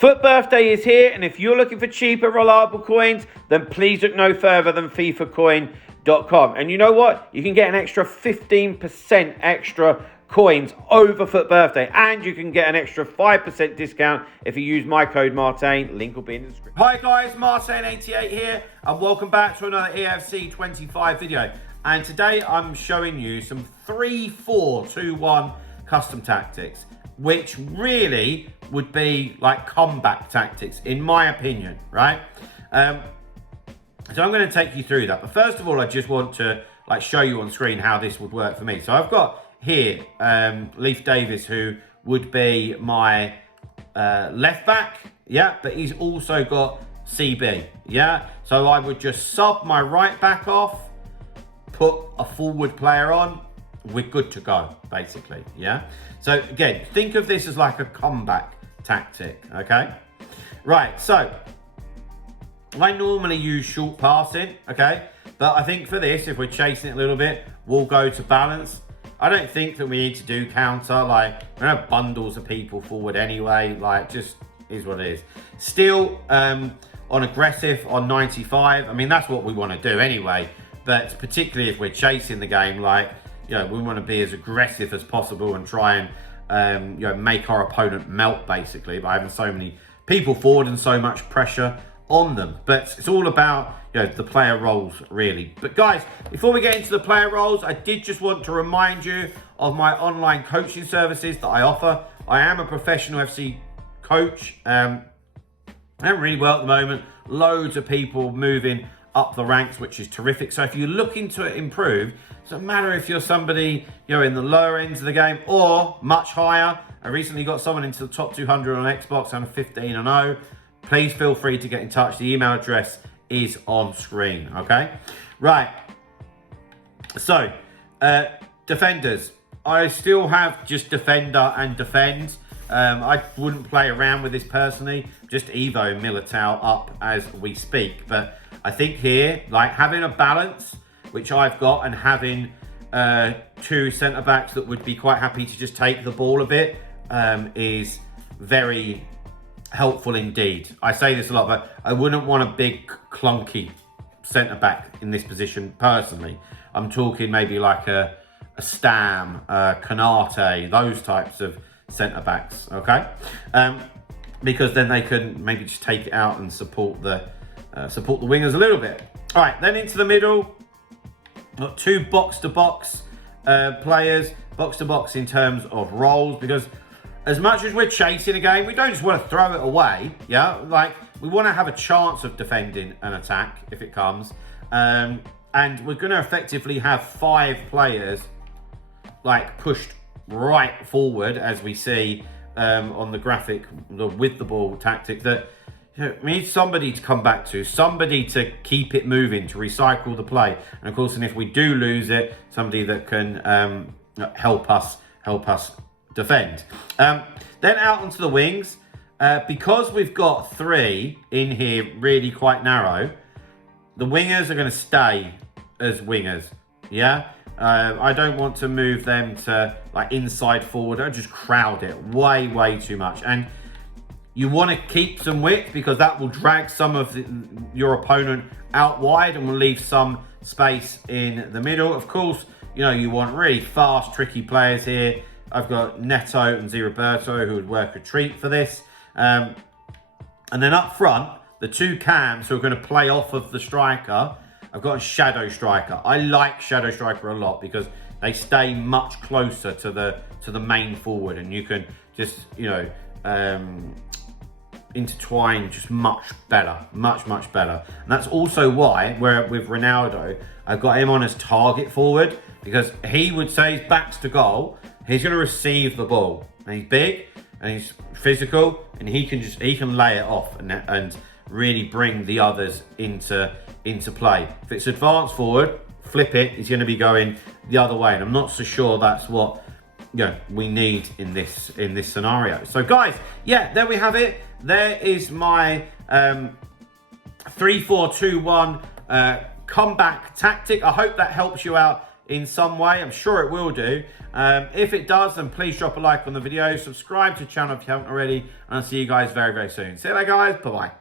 Foot birthday is here, and if you're looking for cheaper, reliable coins, then please look no further than FIFAcoin.com. And you know what? You can get an extra 15% extra coins over Foot birthday, and you can get an extra 5% discount if you use my code Martin. Link will be in the description. Hi guys, Martin88 here, and welcome back to another Eafc 25 video. And today I'm showing you some 3-4-2-1 custom tactics, which really would be like comeback tactics, in my opinion, right? So I'm going to take you through that. But first of all, I just want to show you on screen how this would work for me. So I've got here Leif Davis, who would be my left back, yeah, but he's also got CB, yeah. So I would just sub my right back off, put a forward player on, we're good to go, basically, yeah. So again, think of this as like a comeback tactic, okay? Right, so I normally use short passing, okay? But I think for this, if we're chasing it a little bit, we'll go to balance. I don't think that we need to do counter, like, we don't have bundles of people forward anyway, like, just is what it is. Still, on aggressive, on 95, I mean, that's what we want to do anyway, but particularly if we're chasing the game, like, you know, we want to be as aggressive as possible and try and, you know, make our opponent melt, basically, by having so many people forward and so much pressure on them. But it's all about, you know, the player roles, really. But guys, before we get into the player roles, I did just want to remind you of my online coaching services that I offer. I am a professional FC coach. I don't really well at the moment. Loads of people moving up the ranks, which is terrific. So if you're looking to improve, it doesn't matter if you're somebody, you know, in the lower ends of the game or much higher. I recently got someone into the top 200 on Xbox and a 15-0. Please feel free to get in touch. The email address is on screen, okay? Right. So, defenders. I still have just defender and defend. I wouldn't play around with this personally. Just Evo Militao up as we speak. But I think here, like having a balance, which I've got, and having two centre-backs that would be quite happy to just take the ball a bit is very helpful indeed. I say this a lot, but I wouldn't want a big clunky centre-back in this position personally. I'm talking maybe like a Stam, Canate, those types of centre-backs, okay? Because then they can maybe just take it out and support the wingers a little bit. All right, then into the middle, got two box-to-box players, box-to-box in terms of roles, because as much as we're chasing a game, we don't just want to throw it away, yeah? Like, we want to have a chance of defending an attack if it comes. And we're going to effectively have 5 players, like, pushed right forward, as we see on the graphic, the with the ball tactic, that, you know, we need somebody to come back to, somebody to keep it moving, to recycle the play. And of course, and if we do lose it, somebody that can help us defend. Then out onto the wings. Because we've got 3 in here really quite narrow, the wingers are going to stay as wingers, yeah? I don't want to move them to like inside forward. I just crowd it way too much. And you want to keep some width, because that will drag some of your opponent out wide and will leave some space in the middle. Of course, you know, you want really fast, tricky players here. I've got Neto and Ziriberto who would work a treat for this. And then up front, the 2 cams who are going to play off of the striker, I've got a shadow striker. I like shadow striker a lot because they stay much closer to the main forward, and you can just, you know, intertwine just much better, much better. And that's also why, where with Ronaldo, I've got him on as target forward, because he would say his back's to goal. He's going to receive the ball, and he's big and he's physical, and he can lay it off and really bring the others into play. If it's advanced forward, flip it, he's going to be going the other way, and I'm not so sure that's what, you know, we need in this scenario. So guys, yeah, there we have it. There is my 3-4-2-1 comeback tactic. I hope that helps you out in some way. I'm sure it will do. If it does, then please drop a like on the video. Subscribe to the channel if you haven't already. And I'll see you guys very, very soon. See you later, guys. Bye-bye.